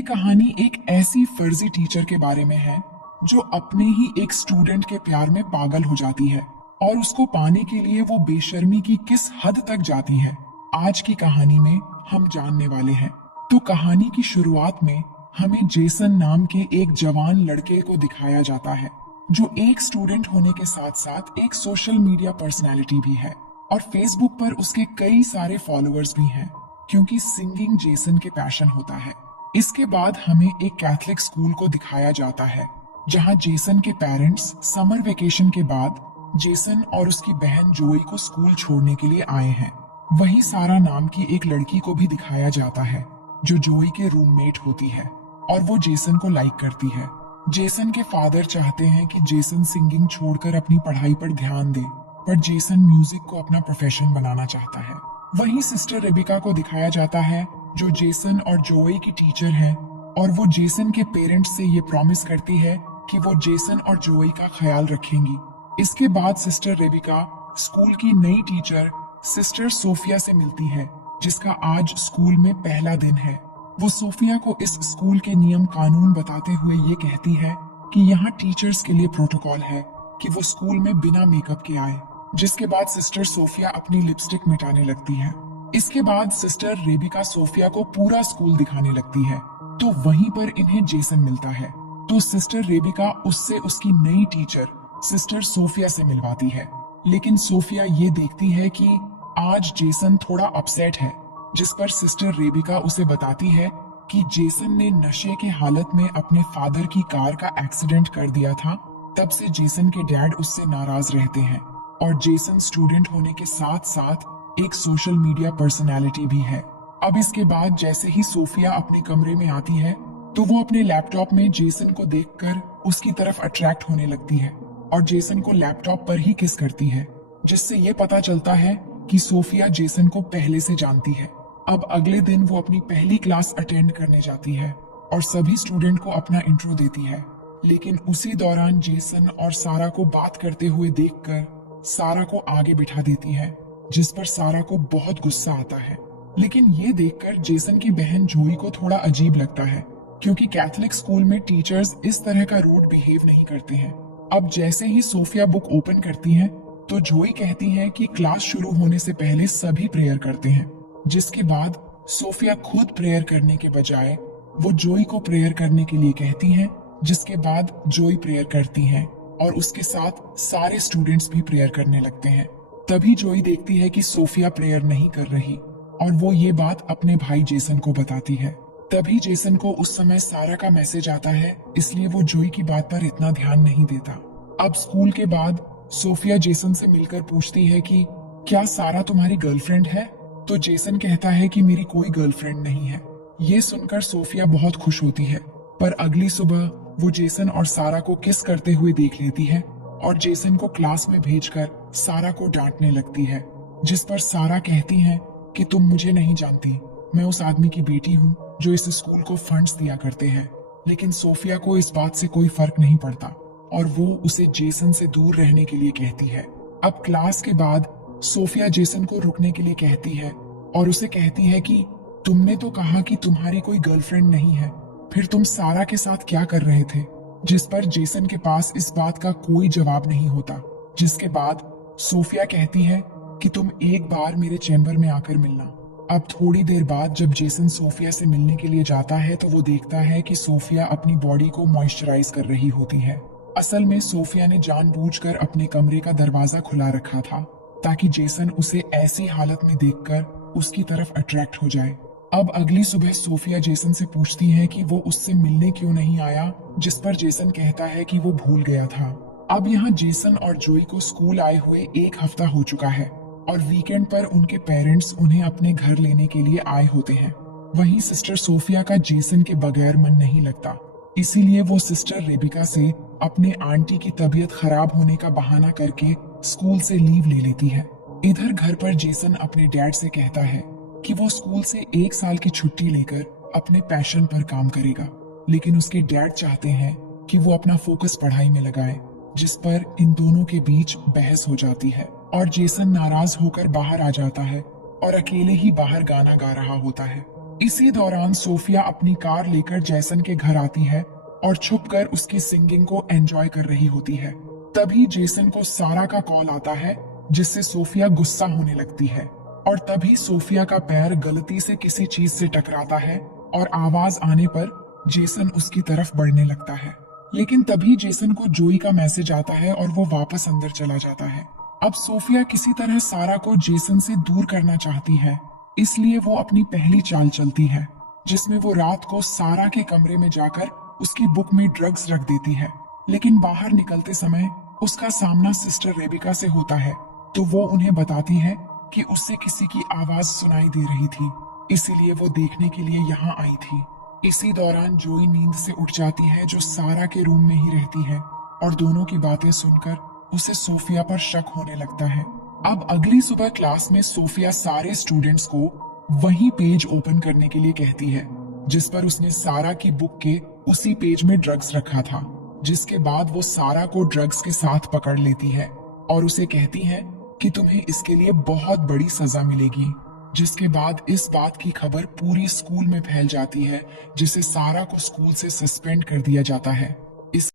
ये कहानी एक ऐसी फर्जी टीचर के बारे में है जो अपने ही एक स्टूडेंट के प्यार में पागल हो जाती है और उसको पाने के लिए वो बेशर्मी की किस हद तक जाती है, आज की कहानी में हम जानने वाले हैं। तो कहानी की शुरुआत में हमें जेसन नाम के एक जवान लड़के को दिखाया जाता है जो एक स्टूडेंट होने के साथ साथ एक सोशल मीडिया पर्सनैलिटी भी है और फेसबुक पर उसके कई सारे फॉलोअर्स भी हैं क्योंकि सिंगिंग जेसन के पैशन होता है। इसके बाद हमें एक कैथलिक स्कूल को दिखाया जाता है जहां जेसन के पेरेंट्स समर वेकेशन के बाद जेसन और उसकी बहन जोई को स्कूल छोड़ने के लिए आए हैं। वहीं सारा नाम की एक लड़की को भी दिखाया जाता है जो जोई के रूममेट होती है और वो जेसन को लाइक करती है। जेसन के फादर चाहते हैं कि जेसन सिंगिंग छोड़कर अपनी पढ़ाई पर ध्यान दे, पर जेसन म्यूजिक को अपना प्रोफेशन बनाना चाहता है। वहीं सिस्टर रेबिका को दिखाया जाता है जो जेसन और जोई की टीचर है और वो जेसन के पेरेंट्स से ये प्रॉमिस करती है कि वो जेसन और जोई का ख्याल रखेंगी। इसके बाद सिस्टर रेबिका स्कूल की नई टीचर सिस्टर सोफिया से मिलती है जिसका आज स्कूल में पहला दिन है। वो सोफिया को इस स्कूल के नियम कानून बताते हुए ये कहती है कि यहाँ टीचर्स के लिए प्रोटोकॉल है कि वो स्कूल में बिना मेकअप के आए, जिसके बाद सिस्टर सोफिया अपनी लिपस्टिक मिटाने लगती है। इसके बाद सिस्टर रेबिका सोफिया को पूरा स्कूल दिखाने लगती है तो वहीं पर इन्हें जेसन मिलता है। तो सिस्टर रेबिका उससे उसकी नई टीचर सिस्टर सोफिया से मिलवाती है, लेकिन सोफिया ये देखती है कि आज जेसन थोड़ा अपसेट है, जिस पर सिस्टर रेबिका उसे बताती है कि जेसन ने नशे के हालत में अपने फादर की कार का एक्सीडेंट कर दिया था। तब से जेसन के डैड उससे नाराज रहते हैं और जेसन स्टूडेंट होने के साथ साथ एक सोशल मीडिया पर्सनालिटी भी है। अब इसके बाद जैसे ही सोफिया अपने कमरे में आती है तो वो अपने लैपटॉप में जेसन को देखकर उसकी तरफ अट्रैक्ट होने लगती है और जेसन को लैपटॉप पर ही किस करती है, जिससे ये पता चलता है कि सोफिया जेसन को पहले से जानती है। अब अगले दिन वो अपनी पहली क्लास अटेंड करने जाती है और सभी स्टूडेंट को अपना इंट्रो देती है, लेकिन उसी दौरान जेसन और सारा को बात करते हुए देखकर सारा को आगे बिठा देती है, जिस पर सारा को बहुत गुस्सा आता है। लेकिन ये देखकर जेसन की बहन जोई को थोड़ा अजीब लगता है क्योंकि कैथलिक स्कूल में टीचर्स इस तरह का रूड बिहेव नहीं करते हैं। अब जैसे ही सोफिया बुक ओपन करती है तो जोई कहती है कि क्लास शुरू होने से पहले सभी प्रेयर करते हैं, जिसके बाद सोफिया खुद प्रेयर करने के बजाय वो जोई को प्रेयर करने के लिए कहती है, जिसके बाद जोई प्रेयर करती है और उसके साथ सारे स्टूडेंट्स भी प्रेयर करने लगते हैं। तभी जोई देखती है कि सोफिया प्रेयर नहीं कर रही और वो ये बात अपने भाई जेसन को बताती है। तभी जेसन को उस समय सारा का मैसेज आता है, इसलिए वो जोई की बात पर इतना ध्यान नहीं देता। अब स्कूल के बाद सोफिया जेसन से मिलकर पूछती है कि क्या सारा तुम्हारी गर्लफ्रेंड है? तो जेसन कहता है कि मेरी कोई गर्लफ्रेंड नहीं है। ये सुनकर सोफिया बहुत खुश होती है, पर अगली सुबह वो जेसन और सारा को किस करते हुए देख लेती है और जेसन को क्लास में भेजकर सारा को डांटने लगती है, जिस पर सारा कहती है कि तुम मुझे नहीं जानती, मैं उस आदमी की बेटी हूँ जो इस स्कूल को फंड्स दिया करते हैं। लेकिन सोफिया को इस बात से कोई फर्क नहीं पड़ता और वो उसे जेसन से दूर रहने के लिए कहती है। अब क्लास के बाद सोफिया जेसन को रुकने के लिए कहती है और उसे कहती है कि तुमने तो कहा कि तुम्हारी कोई गर्लफ्रेंड नहीं है, फिर तुम सारा के साथ क्या कर रहे थे? जिस पर जेसन के पास इस बात का कोई जवाब नहीं होता, जिसके बाद सोफिया कहती है कि तुम एक बार मेरे चैम्बर में आकर मिलना। अब थोड़ी देर बाद जब जेसन सोफिया से मिलने के लिए जाता है तो वो देखता है कि सोफिया अपनी बॉडी को मॉइस्चराइज कर रही होती है। असल में सोफिया ने जानबूझकर अपने कमरे का दरवाजा खुला रखा था ताकि जेसन उसे ऐसी हालत में देखकर उसकी तरफ अट्रैक्ट हो जाए। अब अगली सुबह सोफिया जेसन से पूछती है कि वो उससे मिलने क्यों नहीं आया, जिस पर जेसन कहता है कि वो भूल गया था। अब यहाँ जेसन और जोई को स्कूल आए हुए एक हफ्ता हो चुका है और वीकेंड पर उनके पेरेंट्स उन्हें अपने घर लेने के लिए आए होते हैं। वहीं सिस्टर सोफिया का जेसन के बगैर मन नहीं लगता, इसीलिए वो सिस्टर रेबिका से अपने आंटी की तबीयत खराब होने का बहाना करके स्कूल से लीव ले लेती है। इधर घर पर जेसन अपने डैड से कहता है कि वो स्कूल से 1 साल की छुट्टी लेकर अपने पैशन पर काम करेगा, लेकिन उसके डैड चाहते हैं कि वो अपना फोकस पढ़ाई में लगाए, जिस पर इन दोनों के बीच बहस हो जाती है और जेसन नाराज होकर बाहर आ जाता है और अकेले ही बाहर गाना गा रहा होता है। इसी दौरान सोफिया अपनी कार लेकर जैसन के घर आती है और छुपकर उसकी सिंगिंग को एंजॉय कर रही होती है। तभी जेसन को सारा का कॉल आता है, जिससे सोफिया गुस्सा होने लगती है और तभी सोफिया का पैर गलती से किसी चीज से टकराता है और आवाज आने पर जेसन उसकी तरफ बढ़ने लगता है। लेकिन तभी जेसन को जोई का मैसेज आता है और वो वापस अंदर चला जाता है। अब सोफिया किसी तरह सारा को जेसन से दूर करना चाहती है, इसलिए वो अपनी पहली चाल चलती है, जिसमें वो रात को सारा के कमरे में जाकर उसकी बुक में ड्रग्स रख देती है। लेकिन बाहर निकलते समय उसका सामना सिस्टर रेबिका से होता है, तो वो उन्हें बताती है कि उससे किसी की आवाज सुनाई दे रही थी, इसीलिए वो देखने के लिए यहाँ आई थी। इसी दौरान जोई नींद से उठ जाती है, जो सारा के रूम में ही रहती है, और दोनों की बातें सुनकर उसे सोफिया पर शक होने लगता है। अब अगली सुबह क्लास में सोफिया सारे स्टूडेंट्स को वही पेज ओपन करने के लिए कहती है, जिस पर उसने सारा की बुक के उसी पेज में ड्रग्स रखा था। जिसके बाद वो सारा को ड्रग्स के साथ पकड़ लेती है और उसे कहती है कि तुम्हें इसके लिए बहुत बड़ी सजा मिलेगी। जिसके बाद इस बात की खबर पूरी स्कूल में फैल जाती है, जिसे सारा को स्कूल से सस्पेंड कर दिया जाता है।